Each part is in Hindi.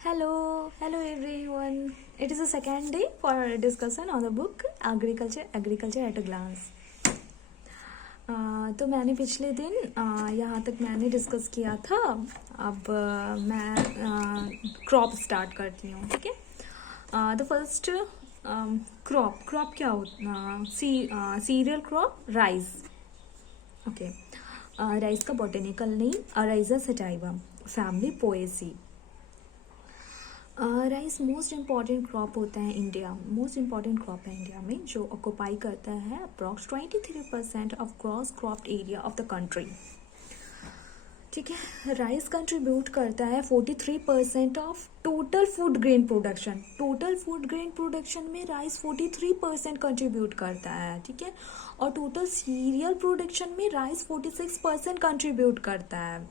Hello everyone. It is the second day for discussion on the book Agriculture at a Glance. तो मैंने पिछले दिन यहाँ तक मैंने डिस्कस किया था. अब मैं क्रॉप स्टार्ट करती हूँ. ठीक है. द फर्स्ट क्रॉप क्या होता? Cereal crop rice. Okay. Rice का botanical name Oryza sativa, family Poaceae. Rice most important crop होता है इंडिया. मोस्ट इम्पॉर्टेंट क्रॉप है इंडिया में, जो ऑक्यूपाई करता है approx 23% of gross cropped area of the country. ठीक है. राइस कंट्रीब्यूट करता है 43% of total food grain production. Total food grain production में राइस 43% कंट्रीब्यूट करता है. ठीक है. और टोटल सीरियल प्रोडक्शन में राइस 46% कंट्रीब्यूट करता है.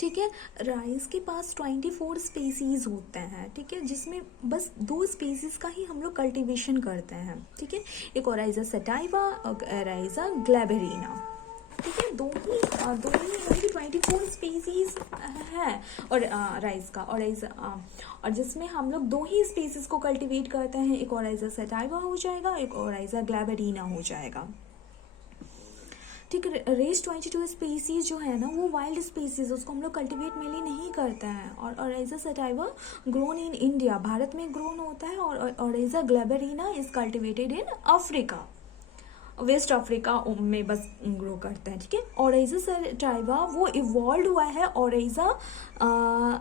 ठीक है. राइस के पास 24 स्पीसीज होते हैं. ठीक है. जिसमें बस 2 स्पीसीज का ही हम लोग कल्टीवेशन करते हैं. ठीक है. एक ओराइजा सेटाइवा और ओराइजा ग्लैबेरिना. ठीक है. दो ही 24 स्पीसीज है और राइस का और जिसमें हम लोग 2 ही स्पीसीज को कल्टीवेट करते हैं. एक ओराइजा सेटाइवा हो जाएगा, एक ओराइजा ग्लैबेरिना हो जाएगा. ठीक है. रेस 22 स्पीसीज जो है ना, वो वाइल्ड स्पीसीज, उसको हम लोग कल्टीवेट मेनली नहीं करते हैं. और Oryza sativa grown in India, Bharat में ग्रोन होता है. और Oryza glaberrima is cultivated in Africa, west Africa में बस ग्रो करते हैं. ठीक है. ओराइजा सेटाइवा वो इवॉल्व हुआ है ओराइजा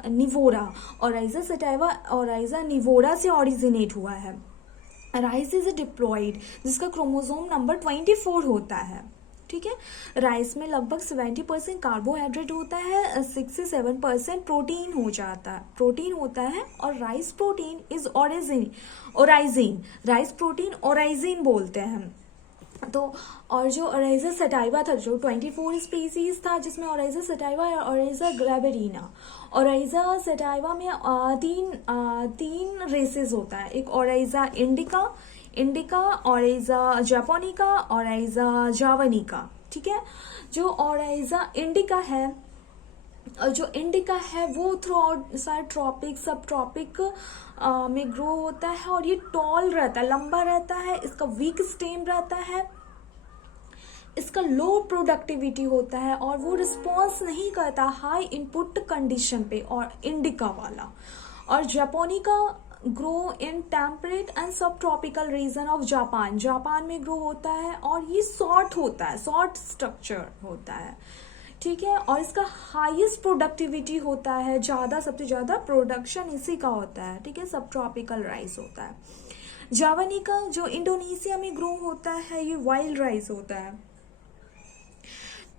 निवोरा. ओराइजा सेटाइवा ओराइजा निवोरा से ओरिजिनेट हुआ है. राइस इज डिप्लॉइड, जिसका क्रोमोसोम नंबर 24 होता है. ठीक है. राइस में लगभग 70% कार्बोहाइड्रेट होता है, 6 से 7% प्रोटीन होता है. और rice protein is oryzenin. Rice protein oryzenin बोलते हैं. तो और जो ओराइजा सेटाइवा था, जो 24 स्पीसीज था, जिसमें ओराइजा सेटाइवा और ओराइजा ग्लैबेरिना. ओराइजा सेटाइवा में तीन रेसेस होता है. एक Oryza indica, Oryza japonica, Oryza javanica. ठीक है. जो ओराइजा इंडिका है वो थ्रू आउट सारे ट्रॉपिक सब ट्रॉपिक में ग्रो होता है. और ये टॉल रहता है, लंबा रहता है. इसका वीक स्टेम रहता है. इसका लो प्रोडक्टिविटी होता है और वो रिस्पॉन्स नहीं करता हाई इनपुट कंडीशन पे. और इंडिका वाला और japonica grow in temperate and सब ट्रॉपिकल रीजन ऑफ जापान में ग्रो होता है. और ये शॉर्ट स्ट्रक्चर होता है. ठीक है. और इसका हाईएस्ट प्रोडक्टिविटी होता है, सबसे ज्यादा प्रोडक्शन इसी का होता है. ठीक है. सब ट्रॉपिकल राइस होता है. जावानिका जो इंडोनेशिया में ग्रो होता है, ये वाइल्ड राइस होता है.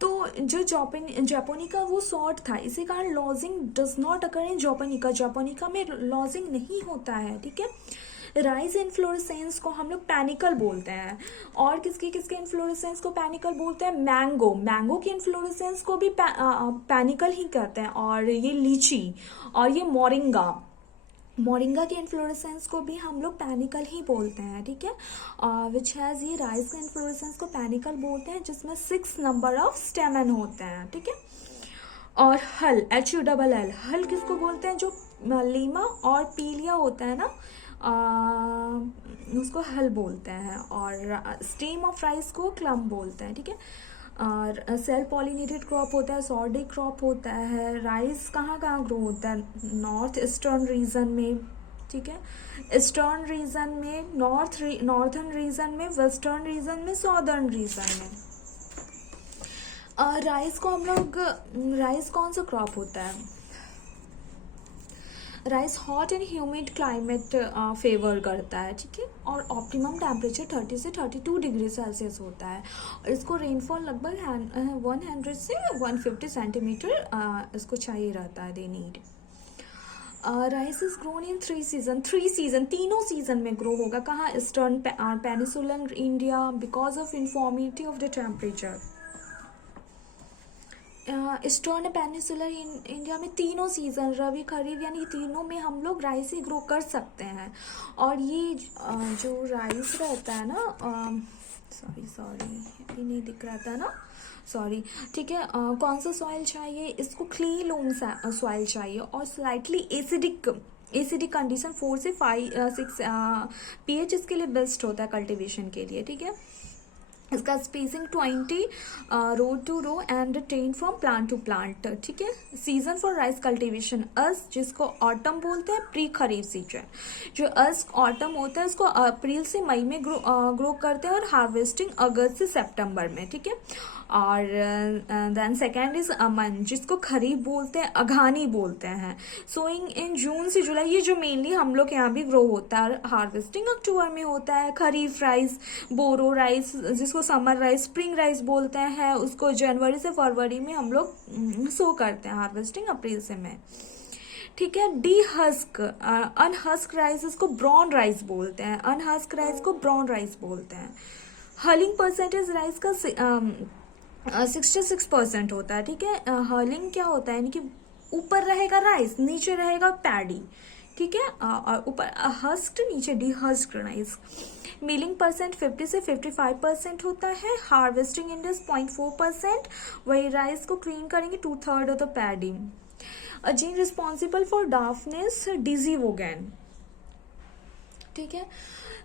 तो जो जापोनिका वो शॉर्ट था, इसी कारण lodging does not occur in japonica में लॉजिंग नहीं होता है. ठीक है. राइस इन्फ्लोरेसेंस को हम लोग पैनिकल बोलते हैं. और किसके इन्फ्लोरेसेंस को पैनिकल बोलते हैं? मैंगो की इन्फ्लोरेसेंस को भी पैनिकल ही कहते हैं. और ये लीची और ये मोरिंगा की इन्फ्लोरेसेंस को भी हम लोग पैनिकल ही बोलते हैं. ठीक है. विच हैज ये राइस के इन्फ्लोरेसेंस को पैनिकल बोलते हैं, जिसमें 6 नंबर ऑफ स्टेमन होते हैं. ठीक है. और हल हल किसको बोलते हैं? जो लीमा और पीलिया होता है ना, उसको हल बोलते हैं. और स्टेम ऑफ राइस को क्लम बोलते हैं. ठीक है. और सेल्फ पॉलिनेटेड क्रॉप होता है, सॉर्डे क्रॉप होता है. राइस कहाँ ग्रो होता है? नॉर्थ ईस्टर्न रीजन में. ठीक है. ईस्टर्न रीजन में, नॉर्थर्न रीजन में, वेस्टर्न रीजन में, सॉदर्न रीजन में. राइस कौन सा क्रॉप होता है? Rice hot and humid climate favour करता है. ठीक है. और ऑप्टिमम टेम्परेचर 30 से 32 डिग्री सेल्सियस होता है. और इसको रेनफॉल लगभग 100 से 150 सेंटीमीटर इसको चाहिए रहता है. They need. Rice is grown in 3 season. तीनों सीजन में ग्रो होगा. कहाँ? Eastern peninsular India, because of uniformity of the temperature. Eastern peninsular India में तीनों सीजन, रबी खरीफ, यानी तीनों में हम लोग राइस ही ग्रो कर सकते हैं. और ये जो राइस रहता है ना, सॉरी अभी नहीं दिख रहा था ना, सॉरी। ठीक है, कौन सा सॉइल चाहिए इसको? क्ले लोम सॉइल चाहिए और स्लाइटली एसिडिक कंडीशन 4 से 6 पीएच इसके लिए बेस्ट होता है कल्टीवेशन के लिए। ठीक है, इसका spacing 20 row to row and 10 from plant to plant. ठीक है, season for rice cultivation as, जिसको ऑटम बोलते हैं, प्री खरीफ सीजन। जो अस ऑटम होता है इसको अप्रैल से मई में ग्रो करते हैं और हार्वेस्टिंग अगस्त से सितंबर में। ठीक है, और देन सेकेंड इज अमन, जिसको खरीफ बोलते हैं, अघानी बोलते हैं। सोइंग इन जून से जुलाई, ये जो मेनली हम लोग यहाँ भी ग्रो होता है। हार्वेस्टिंग अक्टूबर में होता है। खरीफ राइस, बोरो राइस जिसको समर राइस, स्प्रिंग राइस बोलते हैं, उसको जनवरी से फरवरी में हम लोग सो करते हैं। हार्वेस्टिंग अप्रैल से मई। ठीक है, डी हस्क अनहस्क राइस, इसको ब्राउन राइस बोलते हैं। अनहस्क राइस को ब्राउन राइस बोलते हैं। हलिंग परसेंटेज राइस का 66% होता है। ठीक है, हर्लिंग क्या होता है, यानी कि ऊपर रहेगा राइस, नीचे रहेगा पैडी। ठीक है, और ऊपर हस्क्ड, नीचे dehusked rice. Milling percent 50 से 55% होता है। Harvesting index 0.4%। वही राइस को क्लीन करेंगे 2/3 of the paddy. A gene responsible for darkness, डिजीवोगैन। ठीक है,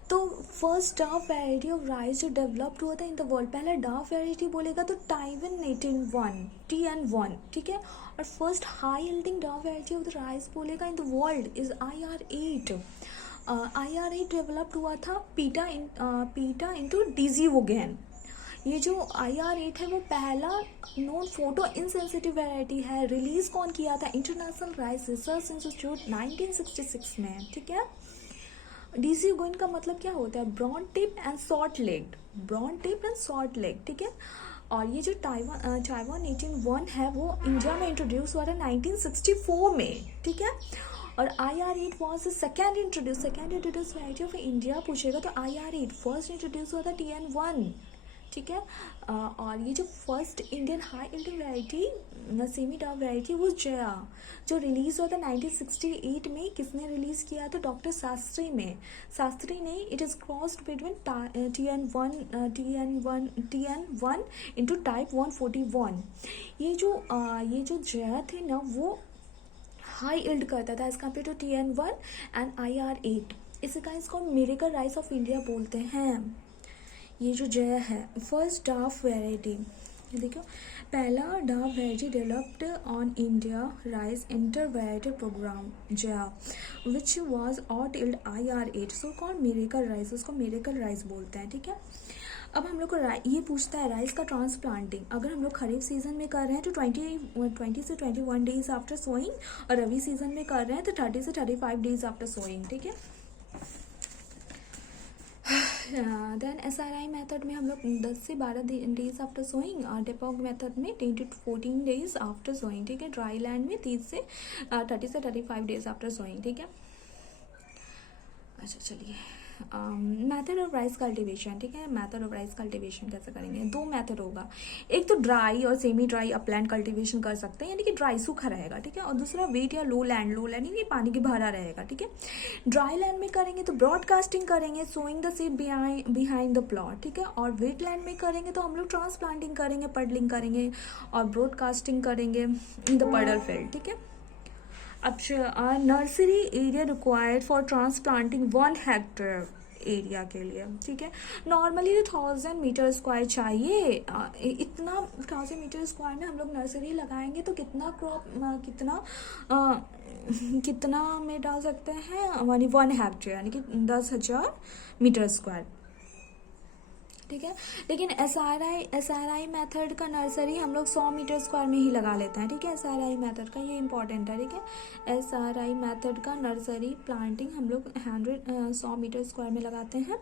तो first dwarf variety of rice जो डेवलप्ड हुआ था इन द वर्ल्ड, पहला डार्फ वैरायटी बोलेगा तो टाइवन 18-1 TN1। ठीक है, और first high yielding dwarf variety of the rice बोलेगा in the world is IR8। IR8 developed हुआ था पीटा इंटू डिजीवोगैन। ये जो IR8 है वो पहला नोन फोटो इनसेंसिटिव वैरायटी है। रिलीज कौन किया था? इंटरनेशनल राइस रिसर्च इंस्टीट्यूट 1966 में। ठीक है, डिजीवोगैन का मतलब क्या होता है? Broad tip and short leg, broad tip and short leg. ठीक है, और ये जो टाइवान 18-1 है वो इंडिया में इंट्रोड्यूस हुआ था 1964 में। ठीक है, और IR8 was second introduce variety of India पूछेगा तो IR8 फर्स्ट इंट्रोड्यूस हुआ था TN1। ठीक है, और ये जो first Indian high yielding variety semi dark variety वो जया, जो रिलीज हुआ था 1968 में। किसने रिलीज किया था? डॉक्टर शास्त्री ने। It is crossed between TN1 into type 141। ये जो जया थे ना वो हाई यील्ड करता था as compare to TN1 and IR8। इसको मिरेकल राइस ऑफ इंडिया बोलते हैं। ये जो जया है फर्स्ट डार्फ वैरायटी, देखो पहला dwarf variety developed on India rice inter variety program Jaya which was out yield IR8, so called miracle rice, उसको मिरेकल राइस बोलते हैं। ठीक है, अब हम लोग को ये पूछता है राइस का ट्रांसप्लांटिंग। अगर हम लोग खरीफ सीजन में कर रहे हैं तो 20 से 21 डेज आफ्टर सोइंग, और रबी सीजन में कर रहे हैं तो 30 से 35 डेज आफ्टर सोइंग। ठीक है, देन SRI मेथड में हम लोग 10 से 12 डेज आफ्टर सोइंग, और डेपोक मेथड में 10 to 14 डेज आफ्टर सोइंग। ठीक है, ड्राई लैंड में 30 से 35 डेज आफ्टर सोइंग। ठीक है, अच्छा चलिए, मेथड ऑफ राइस कल्टीवेशन। ठीक है, मेथड ऑफ राइस कल्टीवेशन कैसे करेंगे? दो मेथड होगा, एक तो ड्राई और सेमी ड्राई अपलैंड कल्टीवेशन कर सकते हैं, यानी कि ड्राई सूखा रहेगा। ठीक है, और दूसरा वेट या लो लैंड यानी पानी के भरा रहेगा। ठीक है, ड्राई लैंड में करेंगे तो ब्रॉडकास्टिंग करेंगे, sowing the seed behind the plot. ठीक है, और वेट लैंड में करेंगे तो हम लोग ट्रांसप्लांटिंग करेंगे, पडलिंग करेंगे और ब्रॉडकास्टिंग करेंगे इन द पडल फील्ड। ठीक है, अब nursery area required for transplanting 1 hectare area के लिए। ठीक है, नॉर्मली 1000 मीटर स्क्वायर चाहिए। इतना 1000 मीटर स्क्वायर में हम लोग नर्सरी लगाएंगे तो कितना कितना में डाल सकते हैं? 1 हेक्टेयर यानी कि 10,000 मीटर स्क्वायर। ठीक है, लेकिन SRI मेथड का नर्सरी हम लोग 100 मीटर स्क्वायर में ही लगा लेते हैं। ठीक है, SRI मेथड का ये इंपॉर्टेंट है। ठीक है, SRI मेथड का नर्सरी प्लांटिंग हम लोग 100 मीटर स्क्वायर में लगाते हैं।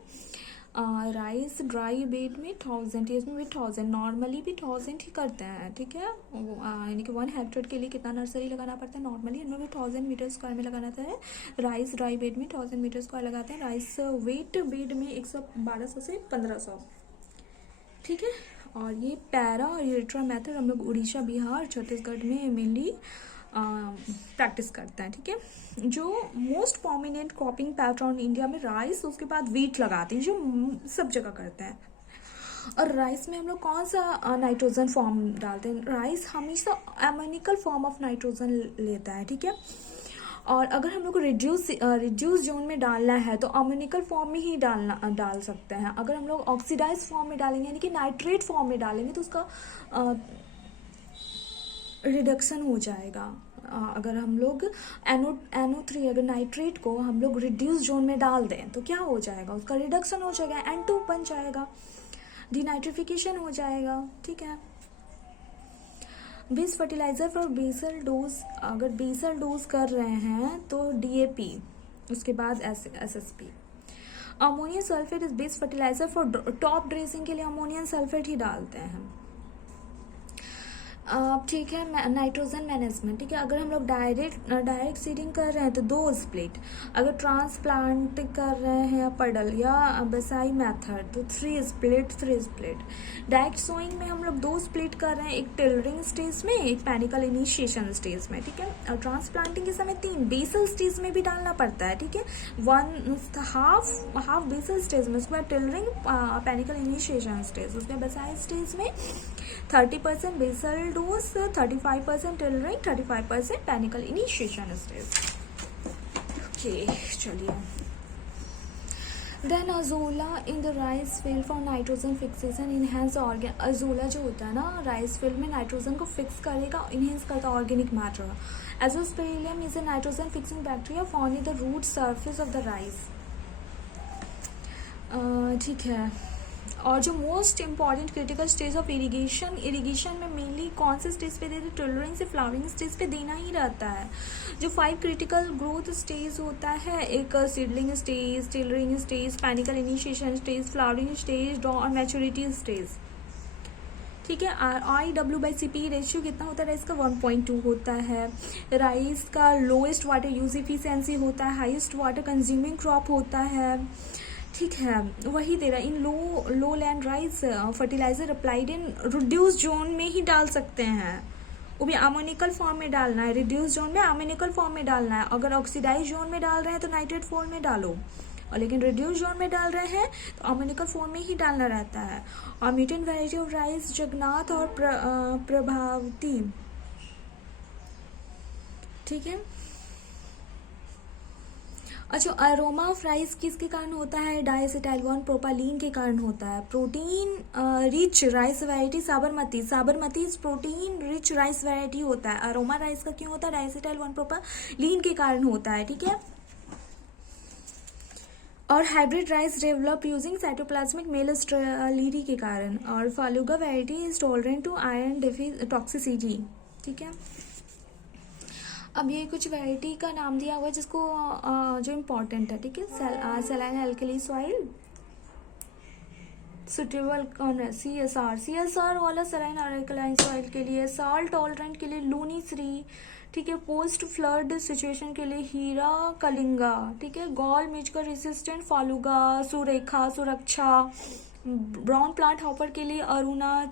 राइस ड्राई बेड में 1000, इसमें भी 1000, नॉर्मली भी 1000 ही करते हैं। ठीक है, यानी कि 1 हेक्टेयर के लिए कितना नर्सरी लगाना पड़ता है? नॉर्मली इनमें भी 1000 मीटर स्क्वायर में लगाना है। राइस ड्राई बेड में 1000 मीटर स्क्वायर लगाते हैं। राइस वेट बेड में 1200 से 1500। ठीक है, और ये पैरा और यूरेट्रा मेथड हम लोग उड़ीसा, बिहार, छत्तीसगढ़ में मेनली प्रैक्टिस करते हैं। ठीक है, जो most prominent cropping pattern India में राइस, उसके बाद वीट लगाते हैं, जो सब जगह करते हैं। और राइस में हम लोग कौन सा नाइट्रोजन फॉर्म डालते हैं? राइस हमेशा एमोनिकल फॉर्म ऑफ नाइट्रोजन लेता है, ठीक है। और अगर हम लोग को रिड्यूस जोन में डालना है तो अमोनिकल फॉर्म में ही डाल सकते हैं। अगर हम लोग ऑक्सीडाइज फॉर्म में डालेंगे यानी कि नाइट्रेट फॉर्म में डालेंगे तो उसका रिडक्शन हो जाएगा। अगर हम लोग NO3 अगर नाइट्रेट को हम लोग रिड्यूस जोन में डाल दें तो क्या हो जाएगा? उसका रिडक्शन हो जाएगा, N2 बन जाएगा, डिनाइट्रिफिकेशन हो जाएगा, ठीक है। Base fertiliser for basal dose, अगर बेसल डोज कर रहे हैं तो DAP, उसके बाद SSP। Ammonium sulphate is base fertiliser for top dressing के लिए अमोनियम सल्फेट ही डालते हैं। ठीक है। नाइट्रोजन मैनेजमेंट, ठीक है। अगर हम लोग डायरेक्ट सीडिंग कर रहे हैं तो 2 स्प्लिट, अगर ट्रांसप्लांट कर रहे हैं पडल या बेसाई मेथड तो 3 स्प्लिट। डायरेक्ट सोइंग में हम लोग 2 स्प्लिट कर रहे हैं, एक टिलरिंग स्टेज में, एक पैनिकल इनिशिएशन स्टेज में, ठीक है। और ट्रांसप्लांटिंग के समय 3 बेसल स्टेज में भी डालना पड़ता है, ठीक है। 1 हाफ बेसल स्टेज में, उसके बाद टिलरिंग पैनिकल इनिशिएशन स्टेज, उसके बाद बेसाई स्टेज में 30% basal dose, 35% tillering, 35% panicle initiation stage. Okay, चलिए। Then azolla in the rice field for nitrogen fixation enhance organ. Azolla जो होता है ना राइस फील्ड में नाइट्रोजन को फिक्स करेगा, इनहेंस करता है organic matter. Azospirillum is a nitrogen fixing bacteria found in the root surface of the rice, ठीक है। और जो most important critical stage of irrigation में मेनली कौन से स्टेज पे देते हैं? टोलरेंस से फ्लावरिंग स्टेज पे देना ही रहता है। जो 5 क्रिटिकल ग्रोथ स्टेज होता है, एक seedling stage, tillering stage, panicle initiation stage, flowering stage और मैच्योरिटी स्टेज, ठीक है। IW/CP रेशियो कितना होता है? राइस का 1.2 होता है। राइस का लोएस्ट वाटर यूज इफिशिएंसी होता है, हाईएस्ट वाटर कंज्यूमिंग क्रॉप होता है, ठीक है। वही दे रहा है। In low land rice fertilizer applied in reduce zone में ही डाल सकते हैं, वो भी अमोनिकल फॉर्म में डालना है। रिड्यूस जोन में अमोनिकल फॉर्म में डालना है। अगर ऑक्सीडाइज जोन में डाल रहे हैं तो नाइट्रेट फॉर्म में डालो, और लेकिन रिड्यूस जोन में डाल रहे हैं तो अमोनिकल फॉर्म में ही डालना रहता है। और mutant variety of rice Jagannath और प्रभावती, ठीक है। अच्छा, अरोमा ऑफ राइस किसके कारण होता है? डाइएसिटाइल-1 प्रोपालीन के कारण होता है। Protein rich rice variety Sabarmati protein rich rice variety होता है। अरोमा राइस का क्यों होता है? डाइएसिटाइल-1 प्रोपालीन के कारण होता है, ठीक है। और hybrid rice develop using cytoplasmic male sterility के कारण। और फालूगा variety is tolerant to iron toxicity, ठीक है। अब ये कुछ वैरायटी का नाम दिया हुआ है जिसको जो इम्पोर्टेंट है, ठीक है। सैलाइन एल्कली सॉइल सुटेबल कौन है? CSR वाला सैलाइन एल्कलाइन सॉइल के लिए, सॉल्ट टॉलरेंट के लिए लूनी 3, ठीक है। पोस्ट फ्लड सिचुएशन के लिए हीरा कलिंगा, ठीक है। गॉल मिचकर रेसिस्टेंट फालूगा, Surekha Suraksha. Brown plant hopper के लिए Aruna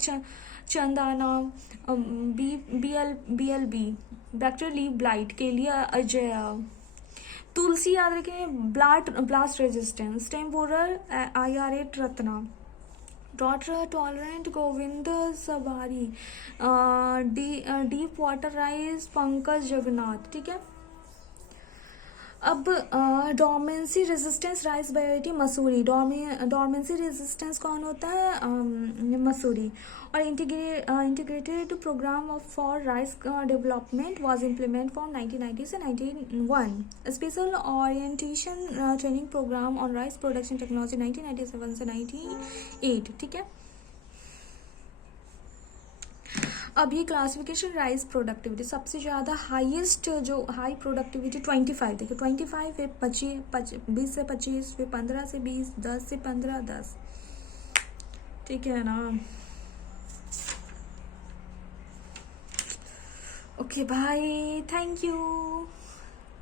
Chandana, BLB bacterial leaf blight के लिए अजया। तुलसी याद रखें, blast resistance. Stem borer IR8 Ratna. Drought tolerant Govind सवारी। Deep water rice Pankaj Jagannath, ठीक है। अब dormancy resistance rice variety Masuri. Dormancy resistance कौन होता है? मसूरी। और integrated program for rice development was implement from 1990 से 1991। Special orientation training programme on rice production technology 1997 से 98, ठीक है। अब ये क्लासिफिकेशन राइस प्रोडक्टिविटी सबसे ज़्यादा हाईएस्ट जो हाई प्रोडक्टिविटी 25, देखिए 25, फिर 20 से 25, फिर 15 से 20, 10 से 15, 10, ठीक है ना। ओके भाई, थैंक यू।